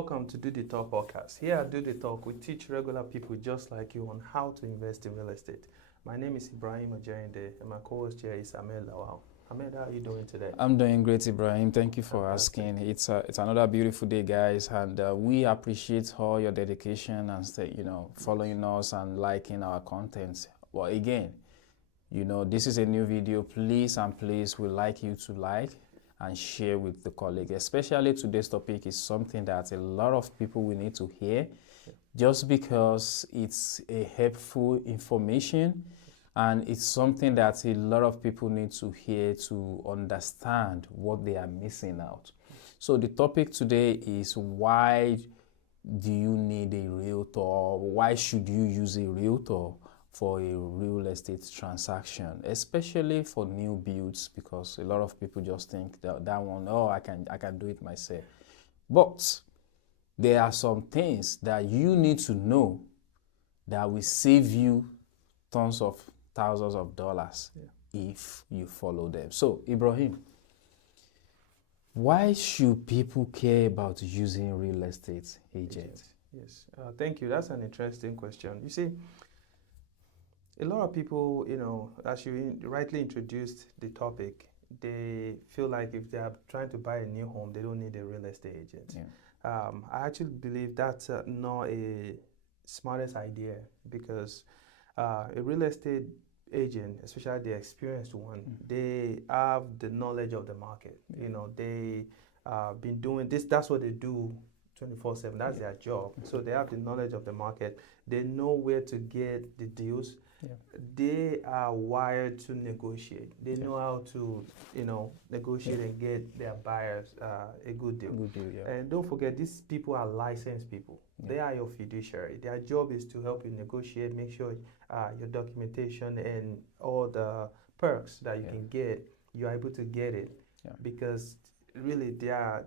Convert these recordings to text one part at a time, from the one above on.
welcome to Do the Talk podcast. Here at Do the Talk, we teach regular people just like you on how to invest in real estate. My name is Ibrahim and my co-host here is Ahmed Lawal. Ahmed, how are you doing today? I'm doing great, Ibrahim. Thank you for Fantastic. asking. It's another beautiful day, guys, and we appreciate all your dedication and following us and liking our content. Well, again, this is a new video. Please we like you to like and share with the colleague. Especially today's topic is something that a lot of people will need to hear, just because it's a helpful information. And it's something that a lot of people need to hear to understand what they are missing out. So the topic today is, why do you need a realtor? Why should you use a realtor for a real estate transaction, especially for new builds? Because a lot of people just think that one, oh, I can do it myself. But there are some things that you need to know that will save you tons of thousands of dollars if you follow them. So, Ibrahim, why should people care about using real estate agents? Yes, thank you. That's an interesting question. You see, a lot of people, as you rightly introduced the topic, they feel like if they are trying to buy a new home, they don't need a real estate agent. Yeah. I actually believe that's not a smartest idea, because a real estate agent, especially the experienced one, they have the knowledge of the market. They been doing this. That's what they do 24/7. That's their job. So they have the knowledge of the market. They know where to get the deals. They are wired to negotiate. They know how to, negotiate and get their buyers a good deal. And don't forget, these people are licensed people. They are your fiduciary. Their job is to help you negotiate, make sure your documentation and all the perks that you can get, you're able to get it. Because really, their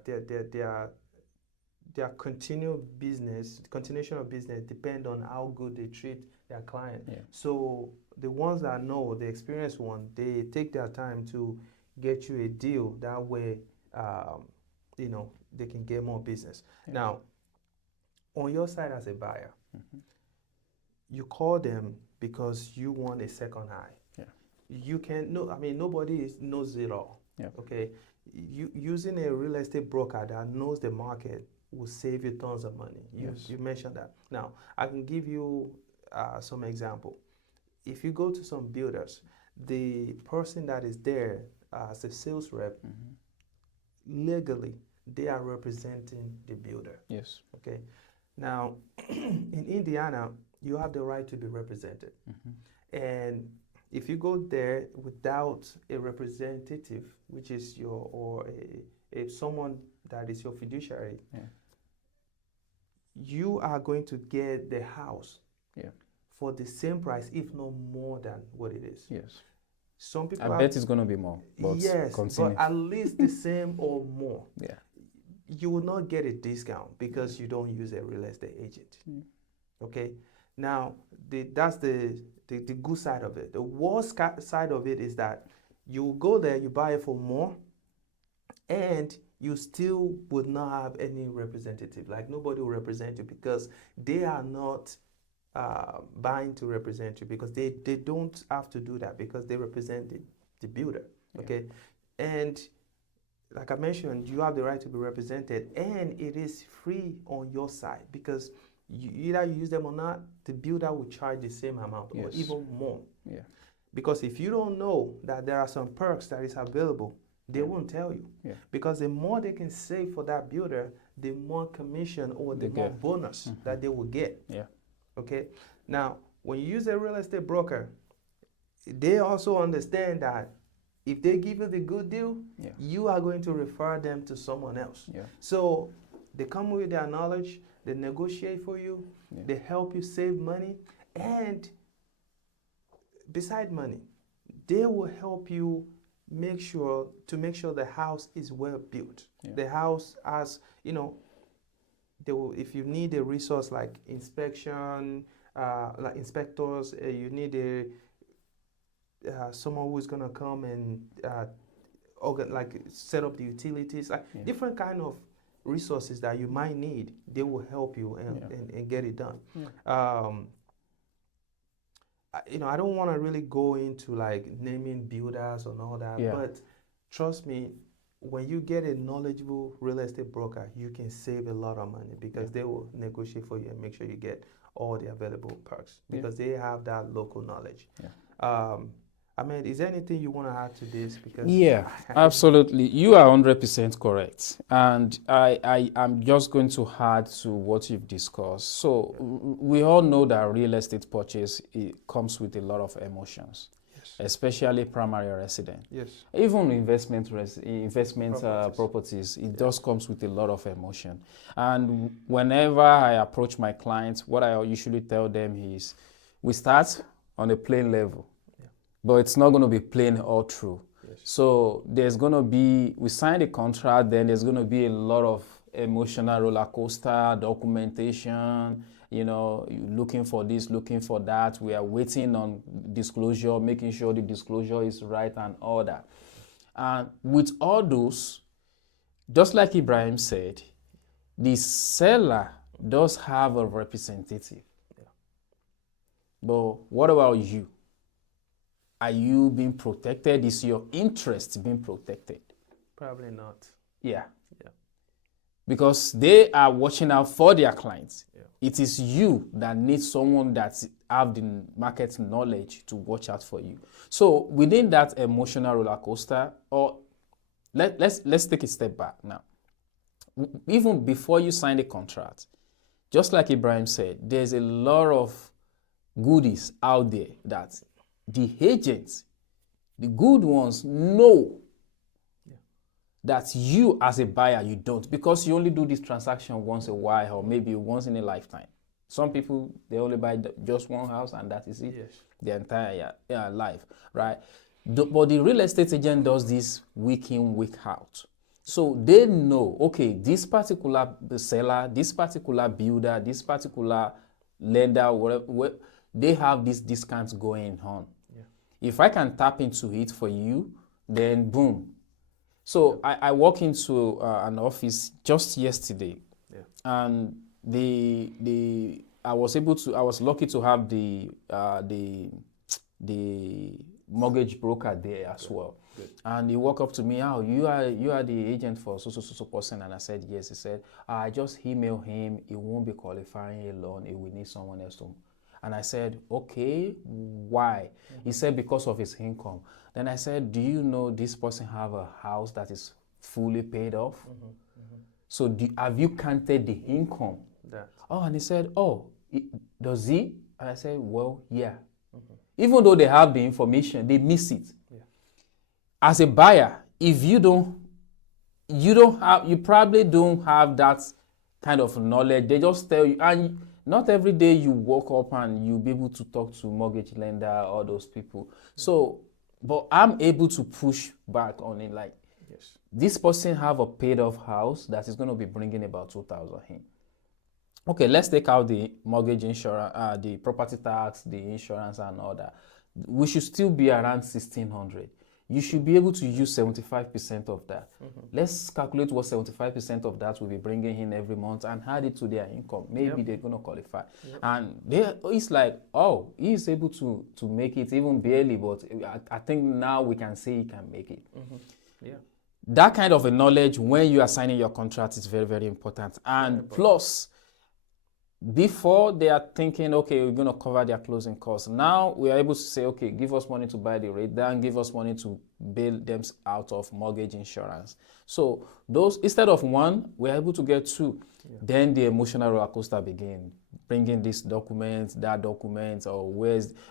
continuation of business depend on how good they treat their client. So the ones that know, the experienced one, they take their time to get you a deal. That way, they can get more business. Now, on your side as a buyer, you call them because you want a second eye. You can nobody knows it all. Okay, using a real estate broker that knows the market will save you tons of money. You mentioned that. Now, I can give you some example. If you go to some builders, the person that is there as a sales rep, legally, they are representing the builder. Yes. Okay. Now, in Indiana, you have the right to be represented. And if you go there without a representative, which is someone that is your fiduciary, you are going to get the house for the same price, if not more than what it is. Yes. Some people I bet it's going to be more. But yes, continue. but at least the same or more. Yeah. You will not get a discount because you don't use a real estate agent. Okay. Now, that's the good side of it. The worst side of it is that you go there, you buy it for more, and you still would not have any representative. Like, nobody will represent you, because they are not buying to represent you, because they don't have to do that, because they represent the builder. Okay. And like I mentioned, you have the right to be represented, and it is free on your side, because either you use them or not, the builder will charge the same amount or even more. Because if you don't know that there are some perks that is available, they won't tell you. Because the more they can save for that builder, the more commission or the more bonus that they will get. Okay. Now, when you use a real estate broker, they also understand that if they give you the good deal, you are going to refer them to someone else. So they come with their knowledge, they negotiate for you, they help you save money, and beside money, they will help you make sure the house is well built. The house has, they will, if you need a resource like inspection, like inspectors, you need someone who's gonna come and set up the utilities, like different kind of resources that you might need, they will help you and get it done. I don't want to really go into like naming builders and all that, but trust me, when you get a knowledgeable real estate broker, you can save a lot of money because they will negotiate for you and make sure you get all the available perks because they have that local knowledge. Is there anything you want to add to this? Because absolutely. You are 100% correct. And I'm just going to add to what you've discussed. So we all know that real estate purchase, it comes with a lot of emotions, especially primary resident. Even investment properties, it just comes with a lot of emotion. And whenever I approach my clients, what I usually tell them is, we start on a plain level. But it's not going to be plain all through. So there's going to be, we sign a contract, then there's going to be a lot of emotional roller coaster, documentation, looking for this, looking for that. We are waiting on disclosure, making sure the disclosure is right and all that. And with all those, just like Ibrahim said, the seller does have a representative. But what about you? Are you being protected? Is your interest being protected? Probably not. Because they are watching out for their clients. It is you that needs someone that have the market knowledge to watch out for you. So within that emotional roller coaster, or let's take a step back now. Even before you sign the contract, just like Ibrahim said, there's a lot of goodies out there that the agents, the good ones, know that you as a buyer, you don't, because you only do this transaction once a while or maybe once in a lifetime. Some people, they only buy just one house and that is it, their entire life, right? But the real estate agent does this week in, week out. So they know, okay, this particular seller, this particular builder, this particular lender, whatever, they have these discounts going on. If I can tap into it for you, then boom. So I walk into an office just yesterday, and I was lucky to have the mortgage broker there as well. And he walked up to me, you are the agent for so person, and I said yes. He said, I just emailed him, he won't be qualifying a loan, he will need someone else to. And I said, okay, why? He said, because of his income. Then I said, do you know this person have a house that is fully paid off? So have you counted the income? And he said, does he? And I said, well, yeah. Even though they have the information, they miss it. As a buyer, if you probably don't have that kind of knowledge. They just tell you, and not every day you woke up and you'll be able to talk to mortgage lender, all those people. So, but I'm able to push back on it, like, this person have a paid off house that is going to be bringing about 2,000 in. Okay, let's take out the mortgage insurance, the property tax, the insurance and all that. We should still be around 1,600. You should be able to use 75% of that. Let's calculate what 75% of that will be bringing in every month and add it to their income. Maybe they're going to qualify. And it's like, he is able to make it even barely, but I think now we can say he can make it. That kind of a knowledge when you are signing your contract is very, very important. And plus, before they are thinking, okay, we're going to cover their closing costs. Now we are able to say, okay, give us money to buy the rate down, give us money to bail them out of mortgage insurance. So those, instead of one, we're able to get two. Then the emotional roller coaster begins, bringing this document, that document, or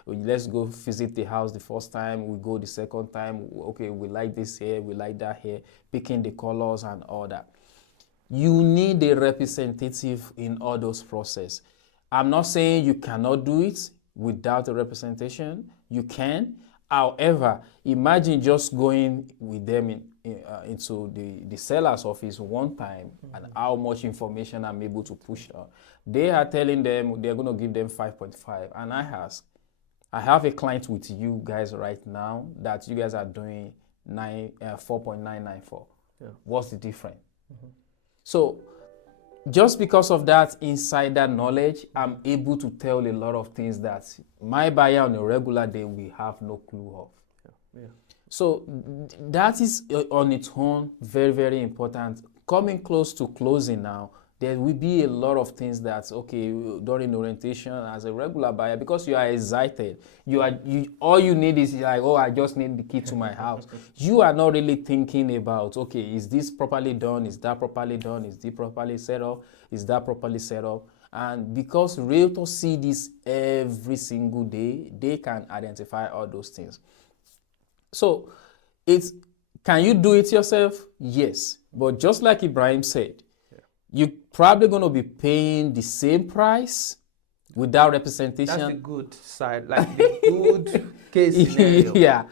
let's go visit the house the first time, we go the second time, okay, we like this here, we like that here, picking the colors and all that. You need a representative in all those processes. I'm not saying you cannot do it without a representation. You can. However, imagine just going with them into the seller's office one time and how much information I'm able to push out. They are telling them they're going to give them 5.5. And I have a client with you guys right now that you guys are doing 4.994. What's the difference? So just because of that insider knowledge, I'm able to tell a lot of things that my buyer on a regular day will have no clue of. Yeah. So that is on its own very, very important. Coming close to closing now, there will be a lot of things that, okay, during orientation as a regular buyer, because you are excited, all you need is like, oh, I just need the key to my house. You are not really thinking about, okay, is this properly done? Is that properly done? Is this properly set up? Is that properly set up? And because realtors see this every single day, they can identify all those things. So it's, can you do it yourself? Yes. But just like Ibrahim said, you're probably going to be paying the same price without representation. That's the good side, like the good case scenario. Yeah.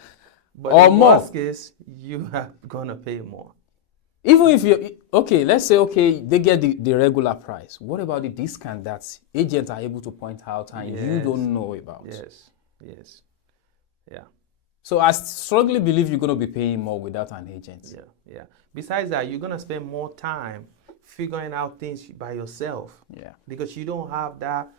But Or in more. worst case, you are gonna pay more. Even if you, okay, let's say, okay, they get the regular price. What about the discount that agents are able to point out and you Yes. don't know about? Yes. Yeah. So I strongly believe you're going to be paying more without an agent. Yeah. Besides that, you're gonna spend more time figuring out things by yourself. Yeah. Because you don't have that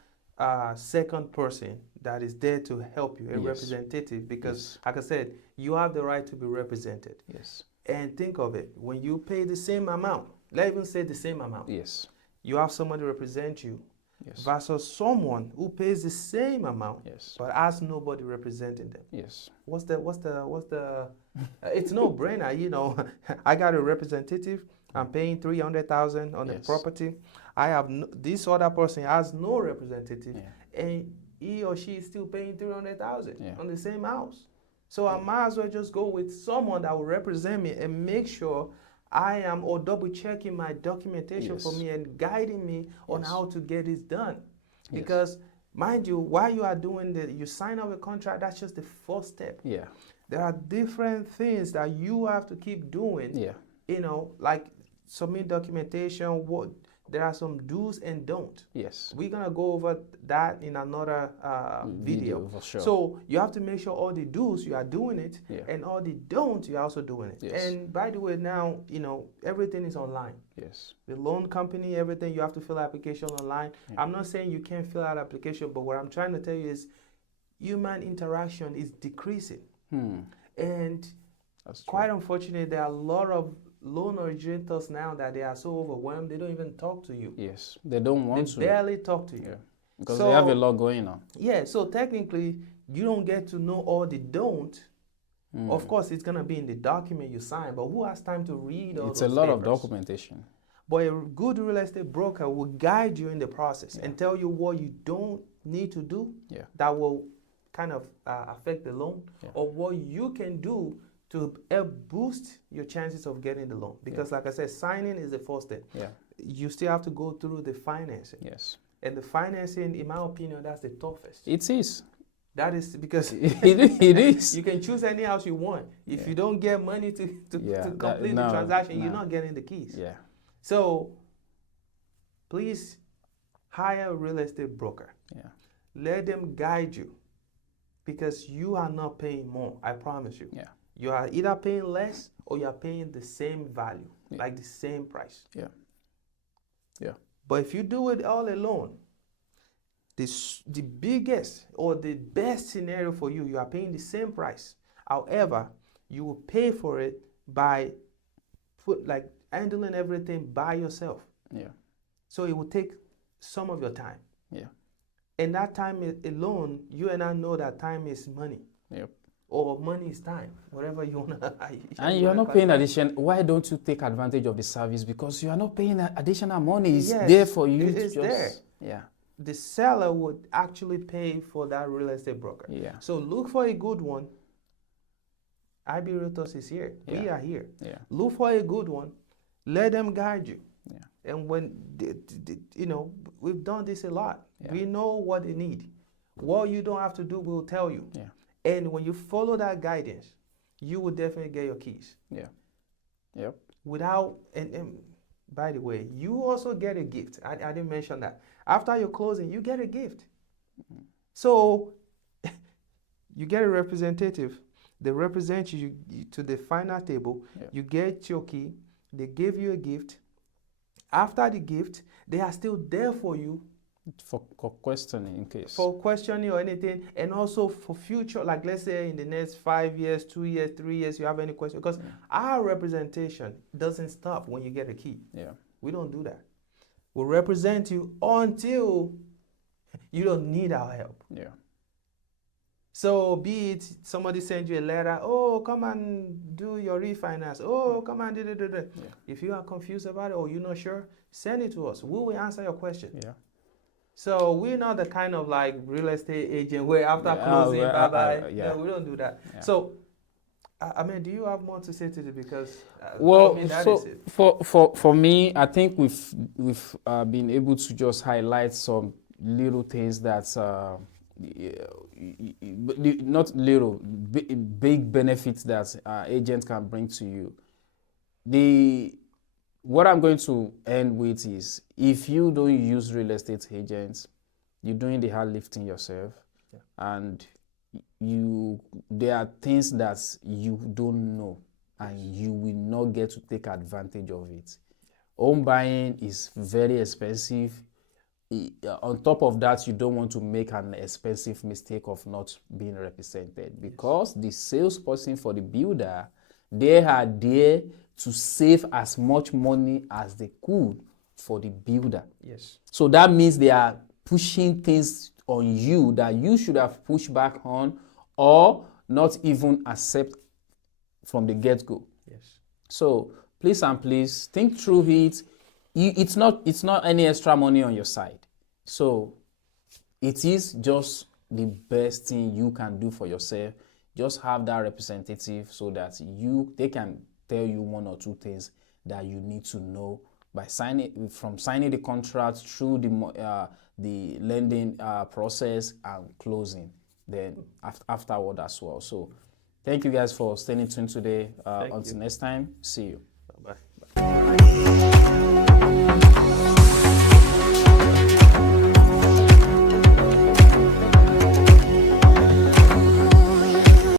second person that is there to help you, a Yes. representative. Because, Yes. like I said, you have the right to be represented. Yes. And think of it, when you pay the same amount, let's even say the same amount, Yes. you have someone to represent you Yes. versus someone who pays the same amount Yes. but has nobody representing them. Yes. What's the it's no brainer, you know. I got a representative, I'm paying 300,000 on the Yes. property. I have this other person has no representative, Yeah. and he or she is still paying 300,000 Yeah. on the same house. So I might as well just go with someone that will represent me and make sure I am, or double checking my documentation for Yes. me and guiding me on Yes. how to get this done. Yes. Because mind you, while you are doing you sign up a contract, that's just the first step. Yeah. There are different things that you have to keep doing. Yeah. You know, like submit documentation. There are some do's and don't. Yes. We're gonna go over that in another video. For sure. So you have to make sure all the do's you are doing it, Yeah. and all the don'ts you're also doing it. Yes. And by the way, now everything is online. Yes. The loan company, everything, you have to fill application online. Yeah. I'm not saying you can't fill out application, but what I'm trying to tell you is human interaction is decreasing. And That's true. quite unfortunately, there are a lot of loan originators now that they are so overwhelmed, they don't even talk to you. Yes. They don't want They to. barely talk to you. Yeah. Because they have a lot going on. Yeah, so technically, you don't get to know all the don't. Of course, it's going to be in the document you sign, but who has time to read all It's those a lot of papers? documentation. But a good real estate broker will guide you in the process and tell you what you don't need to do that will kind of affect the loan, or what you can do to help boost your chances of getting the loan. Because like I said, signing is the first step. Yeah. You still have to go through the financing. Yes. And the financing, in my opinion, that's the toughest. It is. That is because it is. you can choose any house you want. If you don't get money to complete the transaction, you're not getting the keys. Yeah. So please hire a real estate broker. Yeah. Let them guide you, because you are not paying more. I promise you. Yeah. You are either paying less or you are paying the same value, like the same price. Yeah. Yeah. But if you do it all alone, the biggest or the best scenario for you, you are paying the same price. However, you will pay for it by handling everything by yourself. Yeah. So it will take some of your time. Yeah. And that time alone, you and I know that time is money. Yep. Or money is time, whatever you want to. And you are not paying addition. Why don't you take advantage of the service? Because you are not paying additional money. It's there for you. It's there. Yeah. The seller would actually pay for that real estate broker. Yeah. So look for a good one. IB Realtors is here. Yeah. We are here. Yeah. Look for a good one. Let them guide you. Yeah. And when we've done this a lot. Yeah. We know what they need. What you don't have to do, we'll tell you. Yeah. And when you follow that guidance, you will definitely get your keys. Yeah. Yep. Without and by the way, you also get a gift. I didn't mention that. After your closing, you get a gift. So you get a representative. They represent you to the final table. Yeah. You get your key. They give you a gift. After the gift, they are still there for you For questioning in case. for questioning or anything, and also for future, like let's say in the next 5 years, 2 years, 3 years, you have any question, because our representation doesn't stop when you get a key. Yeah. We don't do that. We'll represent you until you don't need our help. Yeah. So be it somebody send you a letter, oh, come and do your refinance, oh, come and do. Yeah. If you are confused about it or you're not sure, send it to us. We will answer your question. Yeah. So we're not the kind of like real estate agent where after Yeah, closing, well, bye-bye. yeah. No, we don't do that. Yeah. So, I mean, do you have more to say to this? Because Well, for me, that so is it. for me, I think we've been able to just highlight some little things that not little, big benefits that agents can bring to you. What I'm going to end with is, if you don't use real estate agents, you're doing the hard lifting yourself, and there are things that you don't know, and you will not get to take advantage of it. Home buying is very expensive. On top of that, you don't want to make an expensive mistake of not being represented, because the salesperson for the builder, they are there to save as much money as they could for the builder. Yes. So that means they are pushing things on you that you should have pushed back on, or not even accept from the get-go. Yes. So please and please think through it. It's not any extra money on your side. So it is just the best thing you can do for yourself. Just have that representative so that they can tell you one or two things that you need to know by signing the contract through the lending process and closing, then afterward as well. So thank you guys for staying tuned today. Until next time, see you. Bye-bye.